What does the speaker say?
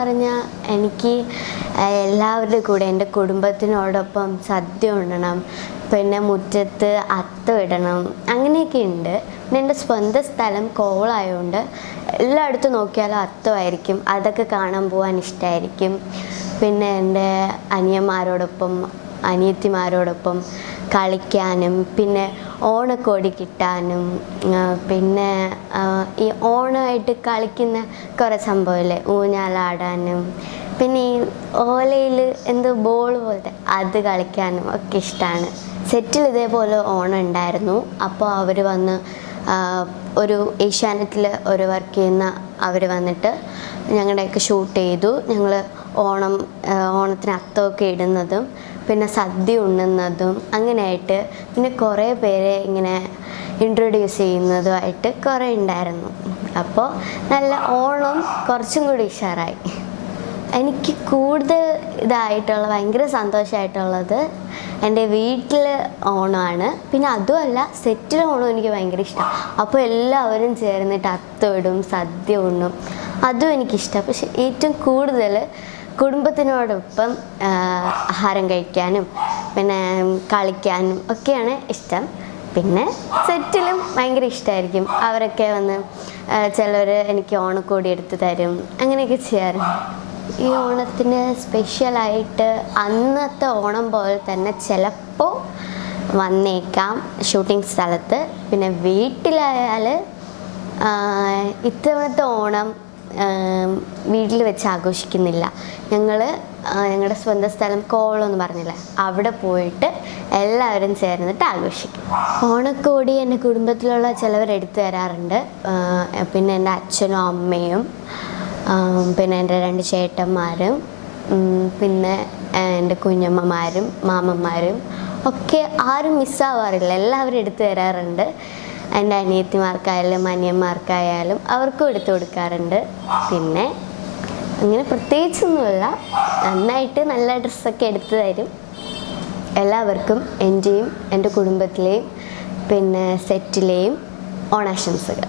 എനിക്ക് ഏഹ്, എല്ലാവരുടെ കൂടെ എന്റെ കുടുംബത്തിനോടൊപ്പം സദ്യ ഉണ്ണണം പിന്നെ മുറ്റത്ത് അത്തം ഇടണം അങ്ങനെയൊക്കെ ഉണ്ട്. പിന്നെ എന്റെ സ്വന്തം സ്ഥലം കോളായതുകൊണ്ട് എല്ലായിടത്തും നോക്കിയാലും അത്തമായിരിക്കും. അതൊക്കെ കാണാൻ പോകാൻ ഇഷ്ടമായിരിക്കും പിന്നെ എന്റെ അനിയന്മാരോടൊപ്പം അനിയത്തിമാരോടൊപ്പം കളിക്കാനും പിന്നെ ഓണക്കോടി കിട്ടാനും പിന്നെ ഈ ഓണമായിട്ട് കളിക്കുന്ന കുറേ സംഭവമില്ലേ ഊഞ്ഞാലാടാനും പിന്നെ ഈ ഓലയിൽ എന്തോ ബോൾ പോലത്തെ അത് കളിക്കാനും ഒക്കെ ഇഷ്ടമാണ് സെറ്റിൽ ഇതേപോലെ ഓണം ഉണ്ടായിരുന്നു. അപ്പോൾ അവർ വന്ന് ഒരു ഏഷ്യാനെറ്റിൽ ഒരു വർക്ക് ചെയ്യുന്ന അവർ വന്നിട്ട് ഞങ്ങളുടെയൊക്കെ ഷൂട്ട് ചെയ്തു. ഞങ്ങൾ ഓണം ഓണത്തിന് അത്തമൊക്കെ ഇടുന്നതും പിന്നെ സദ്യ ഉണ്ണുന്നതും അങ്ങനെയായിട്ട് പിന്നെ കുറേ പേരെ ഇങ്ങനെ ഇൻട്രൊഡ്യൂസ് ചെയ്യുന്നതുമായിട്ട് കുറേ ഉണ്ടായിരുന്നു. അപ്പോൾ നല്ല ഓണം കുറച്ചും കൂടി ഉഷാറായി. എനിക്ക് കൂടുതൽ ഇതായിട്ടുള്ള ഭയങ്കര സന്തോഷമായിട്ടുള്ളത് എന്റെ വീട്ടിൽ ഓണമാണ്. പിന്നെ അതുമല്ല സെറ്റിൽ ഓണം എനിക്ക് ഭയങ്കര ഇഷ്ടമാണ് അപ്പോൾ എല്ലാവരും ചേർന്നിട്ട് അത്തമിടും സദ്യ ഉണ്ണും. അതും എനിക്കിഷ്ടമാണ് പക്ഷെ ഏറ്റവും കൂടുതൽ കുടുംബത്തിനോടൊപ്പം ആഹാരം കഴിക്കാനും പിന്നെ കളിക്കാനും ഒക്കെയാണ് ഇഷ്ടം. പിന്നെ സെറ്റിലും ഭയങ്കര ഇഷ്ടമായിരിക്കും അവരൊക്കെ വന്ന് ചിലർ എനിക്ക് ഓണക്കോടി എടുത്ത് തരും. അങ്ങനെയൊക്കെ ചെയ്യാറുണ്ട്. ഈ ഓണത്തിന് സ്പെഷ്യലായിട്ട് അന്നത്തെ ഓണം പോലെ തന്നെ ചിലപ്പോൾ വന്നേക്കാം ഷൂട്ടിംഗ് സ്ഥലത്ത്. പിന്നെ വീട്ടിലായാൽ ഇത്തവണത്തെ ഓണം വീട്ടിൽ വെച്ച് ആഘോഷിക്കുന്നില്ല. ഞങ്ങൾ ഞങ്ങളുടെ സ്വന്തം സ്ഥലം കോളം എന്ന് പറഞ്ഞില്ല അവിടെ പോയിട്ട് എല്ലാവരും ചേർന്നിട്ട് ആഘോഷിക്കും. ഓണക്കോടി എന്റെ കുടുംബത്തിലുള്ള ചിലവർ എടുത്തു തരാറുണ്ട് പിന്നെ എന്റെ അച്ഛനും അമ്മയും പിന്നെ എന്റെ രണ്ട് ചേട്ടന്മാരും പിന്നെ എന്റെ കുഞ്ഞമ്മമാരും മാമന്മാരും ഒക്കെ ആരും മിസ്സാവാറില്ല എല്ലാവരും എടുത്തു തരാറുണ്ട്. എന്റെ അനിയത്തിമാർക്കായാലും അനിയന്മാർക്കായാലും അവർക്കും എടുത്തു കൊടുക്കാറുണ്ട്. പിന്നെ അങ്ങനെ പ്രത്യേകിച്ചൊന്നുമില്ല. നന്നായിട്ട് നല്ല ഡ്രസ്സൊക്കെ എടുത്തു തരും. എല്ലാവർക്കും എന്റെയും എന്റെ കുടുംബത്തിലെയും പിന്നെ സെറ്റിലെയും ഓണാശംസകൾ.